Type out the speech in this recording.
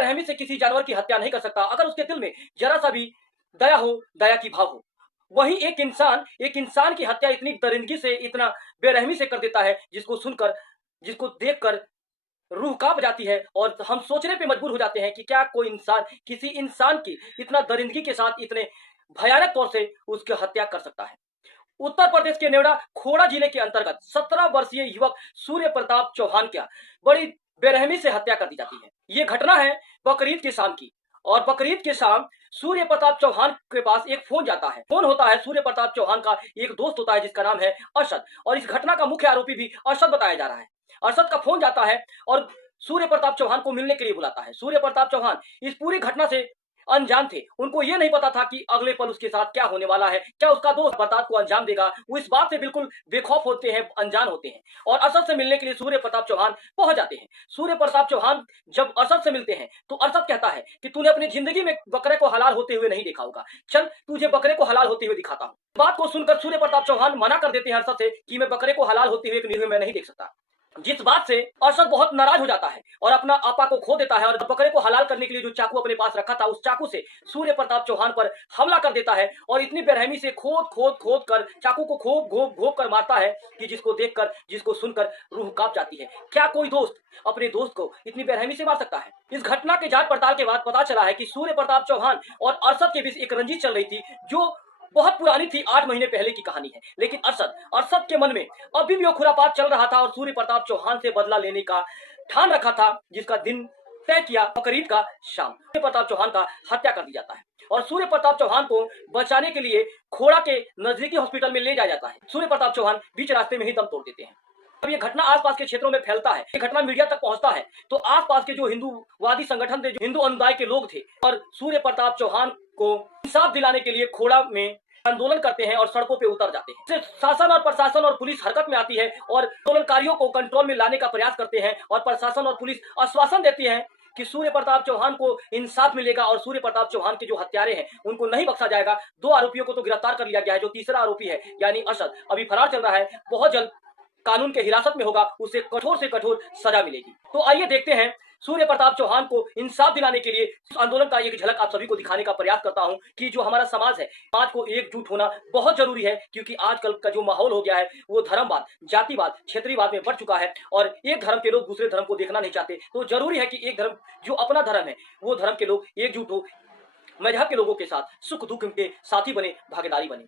बेरहमी से किसी जानवर की हत्या नहीं कर सकता अगर उसके दिल में जरा सा भी दया हो, दया की भाव हो। वहीं एक इंसान की हत्या इतनी दरिंदगी से, इतना बेरहमी से कर देता है, जिसको सुनकर, जिसको देखकर रूह कांप जाती है और हम सोचने पे मजबूर हो जाते हैं कि क्या कोई इंसान किसी इंसान की इतना दरिंदगी के साथ इतने भयानक तौर से उसकी हत्या कर सकता है। उत्तर प्रदेश के नेवड़ा खोड़ा जिले के अंतर्गत 17 वर्षीय युवक सूर्य प्रताप चौहान का बड़ी बेरहमी से हत्या कर दी जाती है। ये घटना है बकरीद के शाम की, और बकरीद के शाम सूर्य प्रताप चौहान के पास एक फोन जाता है। फोन होता है सूर्य प्रताप चौहान का एक दोस्त होता है जिसका नाम है अरशद, और इस घटना का मुख्य आरोपी भी अरशद बताया जा रहा है। अरशद का फोन जाता है और सूर्य प्रताप चौहान को मिलने के लिए बुलाता है। सूर्य प्रताप चौहान इस पूरी घटना से अनजान थे। उनको यह नहीं पता था कि अगले पल उसके साथ क्या होने वाला है, क्या उसका दोस्त प्रताप को अंजाम देगा। वो इस बात से बिल्कुल बेखौफ होते हैं, अनजान होते हैं, और अरशद से मिलने के लिए सूर्य प्रताप चौहान पहुंच जाते हैं। सूर्य प्रताप चौहान जब अरशद से मिलते हैं तो अरशद कहता है कि तूने अपनी जिंदगी में बकरे को हलाल होते हुए नहीं देखा होगा, चल तुझे बकरे को हलाल होते हुए दिखाता हूं। बात को सुनकर सूर्य प्रताप चौहान मना कर देते हैं अरशद से कि मैं बकरे को हलाल होते हुए मैं नहीं देख सकता, जिस बात से अरशद बहुत नाराज हो जाता है और अपना आपा को खो देता है, और बकरे को हलाल करने के लिए जो चाकू अपने पास रखा था उस चाकू से सूर्य प्रताप चौहान पर हमला कर देता है, और इतनी बेरहमी से खोद कर चाकू को घोप कर मारता है कि जिसको देखकर, जिसको सुनकर रूह कांप जाती है। क्या कोई दोस्त अपने दोस्त को इतनी बेरहमी से मार सकता है? इस घटना के जांच पड़ताल के बाद पता चला है कि सूर्य प्रताप चौहान और अरशद के बीच एक रंजिश चल रही थी जो बहुत पुरानी थी, 8 महीने पहले की कहानी है। लेकिन अरशद के मन में अभी भी वो खुरापात चल रहा था और सूर्य प्रताप चौहान से बदला लेने का ठान रखा था, जिसका दिन तय किया बकरीद का शाम। सूर्य प्रताप चौहान का हत्या कर दी जाता है और सूर्य प्रताप चौहान को बचाने के लिए खोड़ा के नजदीकी हॉस्पिटल में ले जाया जाता है। सूर्य प्रताप चौहान बीच रास्ते में ही दम तोड़ देते हैं। अब ये घटना आसपास के क्षेत्रों में फैलता है, ये घटना मीडिया तक पहुंचता है, तो आसपास के जो हिंदूवादी संगठन थे, जो हिंदू अनुदाय के लोग थे, और सूर्य प्रताप चौहान को इंसाफ दिलाने के लिए खोड़ा में आंदोलन करते हैं और सड़कों पे उतर जाते हैं। शासन और प्रशासन और पुलिस हरकत में आती है और आंदोलनकारियों को कंट्रोल में लाने का प्रयास करते हैं, और प्रशासन और पुलिस आश्वासन देती है कि सूर्य प्रताप चौहान को इंसाफ मिलेगा और सूर्य प्रताप चौहान के जो हत्यारे हैं उनको नहीं बख्शा जाएगा। 2 आरोपियों को तो गिरफ्तार कर लिया गया है, जो तीसरा आरोपी है यानी अरशद अभी फरार चल रहा है, बहुत जल्द कानून के हिरासत में होगा, उसे कठोर से कठोर सजा मिलेगी। तो आइए देखते हैं सूर्य प्रताप चौहान को इंसाफ दिलाने के लिए इस आंदोलन का एक झलक आप सभी को दिखाने का प्रयास करता हूं कि जो हमारा समाज है, समाज को एकजुट होना बहुत जरूरी है, क्योंकि आजकल का जो माहौल हो गया है वो धर्मवाद, जातिवाद, क्षेत्रीयवाद में बढ़ चुका है, और एक धर्म के लोग दूसरे धर्म को देखना नहीं चाहते। तो जरूरी है कि एक धर्म, जो अपना धर्म है, वो धर्म के लोग एकजुट हो, मजहब के लोगों के साथ सुख दुख के साथी बने, भागीदारी बने।